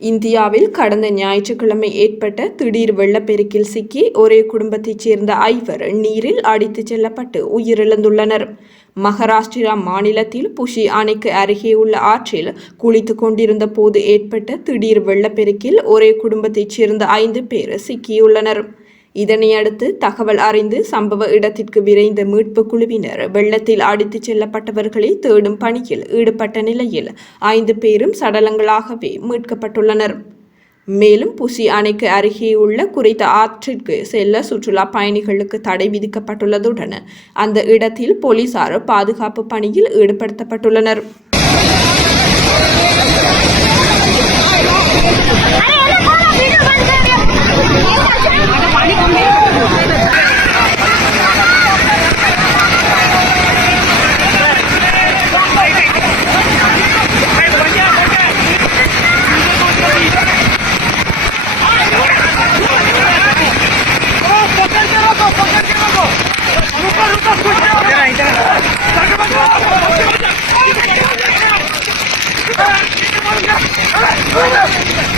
இந்தியாவில் கடந்த ஞாயிற்றுக்கிழமை ஏற்பட்ட திடீர் வெள்ளப்பெருக்கில் சிக்கி ஒரே குடும்பத்தைச் சேர்ந்த ஐவர் நீரில் அடித்துச் செல்லப்பட்டு உயிரிழந்துள்ளனர். மகாராஷ்டிரா மாநிலத்தில் புஷி அணைக்கு அருகே உள்ள ஆற்றில் குளித்துக் கொண்டிருந்த போது ஏற்பட்ட திடீர் வெள்ளப்பெருக்கில் ஒரே குடும்பத்தைச் சேர்ந்த ஐந்து பேர் சிக்கியுள்ளனர். இதனையடுத்து தகவல் அறிந்து சம்பவ இடத்திற்கு விரைந்த மீட்பு குழுவினர் வெள்ளத்தில் அடித்துச் செல்லப்பட்டவர்களை தேடும் பணியில் ஈடுபட்ட நிலையில் ஐந்து பேரும் சடலங்களாகவே மீட்கப்பட்டுள்ளனர். மேலும் புசி அணைக்கு அருகே உள்ள குறித்த ஆற்றிற்கு செல்ல சுற்றுலா பயணிகளுக்கு தடை விதிக்கப்பட்டுள்ளதுடன் அந்த இடத்தில் போலீசார் பாதுகாப்பு பணியில் ஈடுபடுத்தப்பட்டுள்ளனர். 诶不要不要